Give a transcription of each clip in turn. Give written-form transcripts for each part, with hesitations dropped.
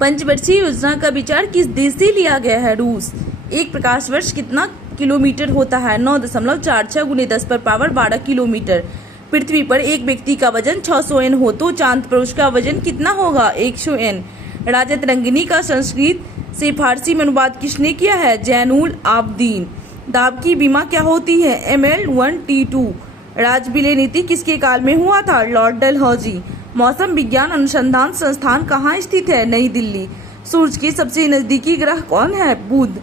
पंचवर्षीय योजना का विचार किस देश से लिया गया है? रूस। एक प्रकाश वर्ष कितना किलोमीटर होता है? 9.46 गुने 10 पर पावर 12 किलोमीटर। पृथ्वी पर एक व्यक्ति का वजन 600 N हो तो चांद पर उसका वजन कितना होगा? 100 N। राजा तरंगिनी का संस्कृत से फारसी में अनुवाद किसने किया है? जैनुल आबदीन। दाब की बीमा क्या होती है? ML1T2। राज विलय नीति किसके काल में हुआ था? लॉर्ड डलहौजी। मौसम विज्ञान अनुसंधान संस्थान कहाँ स्थित है? नई दिल्ली। सूरज के सबसे नजदीकी ग्रह कौन है? बुध।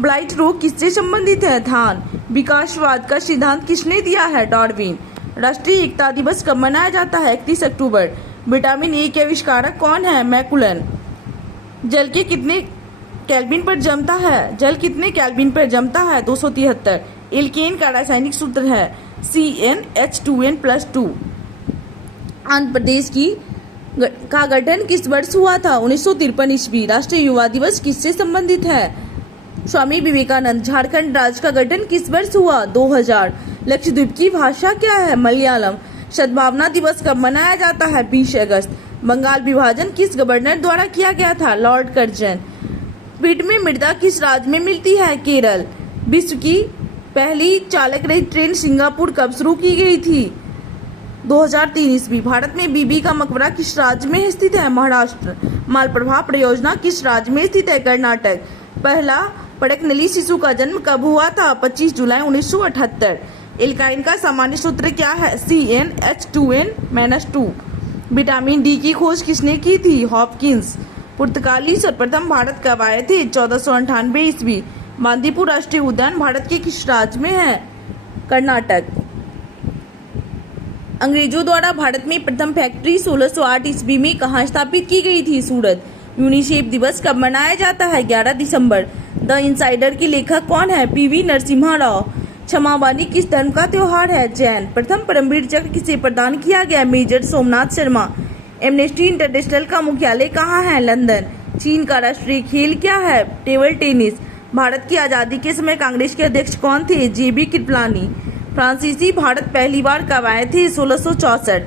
ब्लाइट रोग किससे संबंधित है? धान। विकासवाद का सिद्धांत किसने दिया है? डार्विन। राष्ट्रीय एकता दिवस कब मनाया जाता है? 31 अक्टूबर। विटामिन ए के आविष्कारक कौन है? मैकुलन। जल कितने केल्विन पर जमता है? जल कितने केल्विन पर जमता है? 273। एल्केन का रासायनिक सूत्र है CnH2n+2। आंध्र प्रदेश का गठन किस वर्ष हुआ था? 1953 ईस्वी। राष्ट्रीय युवा दिवस किससे संबंधित है? स्वामी विवेकानंद। झारखंड राज्य का गठन किस वर्ष हुआ? 2000। लक्षद्वीप की भाषा क्या है? मलयालम। सद्भावना दिवस कब मनाया जाता है? 20 अगस्त। बंगाल विभाजन किस गवर्नर द्वारा किया गया था? Lord Curzon. पीठ में मृदा किस राज्य में मिलती है? केरल। विश्व की पहली चालक रहित ट्रेन सिंगापुर कब शुरू की गई थी? 2003 ईस्वी। भारत में बीबी का मकबरा किस राज्य में स्थित है? महाराष्ट्र। मालप्रभा परियोजना किस राज्य में स्थित है? कर्नाटक। पहला पड़कनली शिशु का जन्म कब हुआ था? 25 जुलाई 1978। एल्काइन का सामान्य सूत्र क्या है? CnH2n-2। विटामिन डी की खोज किसने की थी? हॉपकिंस। पुर्तगाली सर्वप्रथम भारत कब आए थे? 1498 ईस्वी। बांदीपुर राष्ट्रीय उद्यान भारत के किस राज्य में है? कर्नाटक। अंग्रेजों द्वारा भारत में प्रथम फैक्ट्री 1608 ईस्वी में कहाँ स्थापित की गई थी? सूरत। यूनिसेफ दिवस कब मनाया जाता है? 11 दिसंबर। द इनसाइडर के लेखक कौन है? PV नरसिम्हा राव। क्षमावानी किस धर्म का त्योहार है? जैन। प्रथम परमवीर चक्र किसे प्रदान किया गया? Major Somnath Sharma. Amnesty International का मुख्यालय कहाँ है? लंदन। चीन का राष्ट्रीय खेल क्या है? Table tennis. भारत की आजादी के समय कांग्रेस के अध्यक्ष कौन थे? JB कृपलानी। फ्रांसीसी भारत पहली बार कब आए थे? 1664।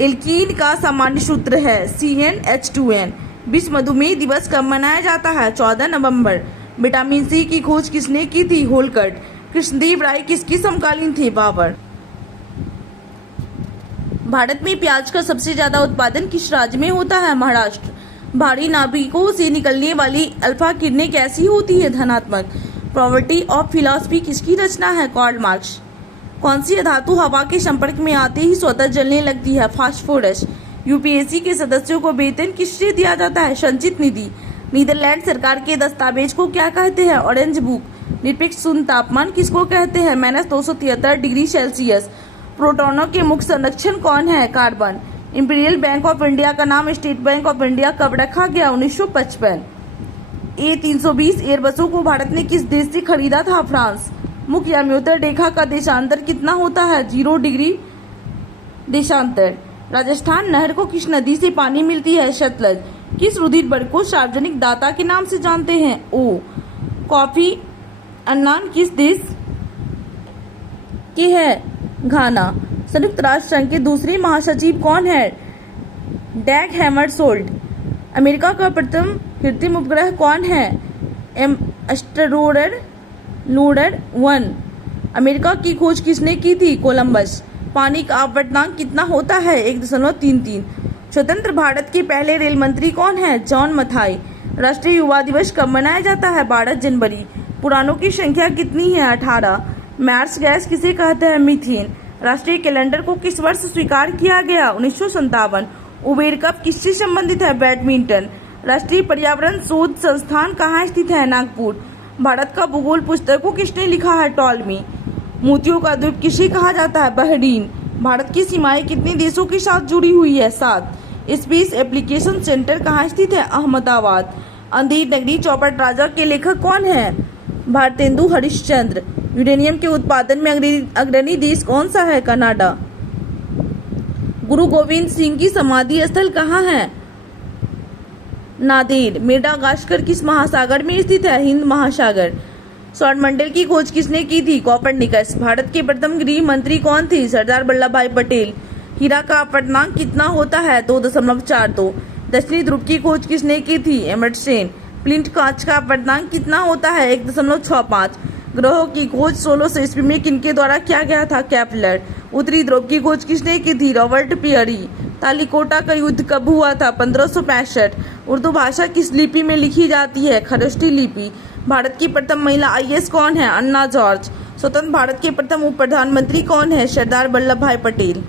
एल्कीन का सामान्य सूत्र है CnH2n। विश्व मधुमेह दिवस कब मनाया जाता है? 14 नवंबर। विटामिन सी की खोज किसने की थी? होलकर्ट। कृष्णदेव राय किसके समकालीन थे? बाबर। भारत में प्याज का सबसे ज्यादा उत्पादन किस राज्य में होता है? महाराष्ट्र। भारी नाभिकों से निकलने वाली अल्फा किरणें कैसी होती है? धनात्मक। प्रॉपर्टी ऑफ फिलॉसफी किसकी रचना है? Karl Marx. कौन सी धातु हवा के संपर्क में आते ही स्वतः जलने लगती है? फास्फोरस। यूपीएससी के सदस्यों को वेतन किससे दिया जाता है? संचित निधि। नीदरलैंड सरकार के दस्तावेज को क्या कहते हैं? Orange book. निरपेक्ष शून्य तापमान किसको कहते हैं? -273 डिग्री सेल्सियस। प्रोटॉनों के मुख्य संरक्षण कौन है? Carbon. Imperial bank of India का नाम स्टेट बैंक ऑफ इंडिया कब रखा गया? 1955। A320 एयरबसों को भारत ने किस देश से खरीदा था? फ्रांस। मुख्य याम्योत्तर रेखा का देशांतर कितना होता है? 0 डिग्री देशांतर। राजस्थान नहर को किस नदी से पानी मिलती है? सतलज। किस रुधिर वर्ग को सार्वजनिक दाता के नाम से जानते हैं? O। कॉफी अन्नान किस देश के है? घाना। संयुक्त राष्ट्र संघ के दूसरे महासचिव कौन है? डैग हैमरशोल्ड। अमेरिका का प्रथम कृत्रिम उपग्रह कौन है? एस्टेरोइड लोडर 1। अमेरिका की खोज किसने की थी? कोलंबस। पानी का अपवर्तनांक कितना होता है? 1.33। स्वतंत्र भारत के पहले रेल मंत्री कौन है? जॉन मथाई। राष्ट्रीय युवा दिवस कब मनाया जाता है? 12 जनवरी। पुराणों की संख्या कितनी है? 18। मार्स गैस किसे कहते हैं? मीथेन। राष्ट्रीय कैलेंडर को किस वर्ष स्वीकार किया गया? 1957। उबेर कप किससे संबंधित है? बैडमिंटन। राष्ट्रीय पर्यावरण शोध संस्थान कहाँ स्थित है? नागपुर। भारत का भूगोल पुस्तक को किसने लिखा है? टॉलमी। मोतियों का द्वीप किसे कहा जाता है? बहरीन। भारत की सीमाएं कितने देशों के साथ जुड़ी हुई है? 7। स्पेस एप्लीकेशन सेंटर कहाँ स्थित है? अहमदाबाद। अंधेर नगरी चौपट राजा के लेखक कौन है? भारतेंदु हरिश्चंद्र। यूरेनियम के उत्पादन में अग्रणी देश कौन सा है? कनाडा। गुरु गोविंद सिंह की समाधि स्थल कहाँ है? नादेर। मेडागास्कर किस महासागर में स्थित है? हिंद महासागर। सौरमंडल की खोज किसने की थी? कोपरनिकस। भारत के प्रथम गृह मंत्री कौन थे? सरदार वल्लभ भाई पटेल। हीरा का अपवर्तनांक कितना होता है? 2.42। दक्षिणी ध्रुव की खोज किसने की थी? एमर्सन। फ्लिंट कांच का अपवर्तनांक कितना होता है? 1.65। ग्रहों की खोज 1600 ईस्वी में किनके द्वारा किया गया था? केपलर। उत्तरी ध्रुव की खोज किसने की थी? Robert Peary. तालिकोटा का युद्ध कब हुआ था? 1565। उर्दू भाषा किस लिपि में लिखी जाती है? खरोष्टी लिपि। भारत की प्रथम महिला आईएएस कौन है? अन्ना जॉर्ज। स्वतंत्र भारत के प्रथम उप प्रधानमंत्री कौन है? सरदार वल्लभ भाई पटेल।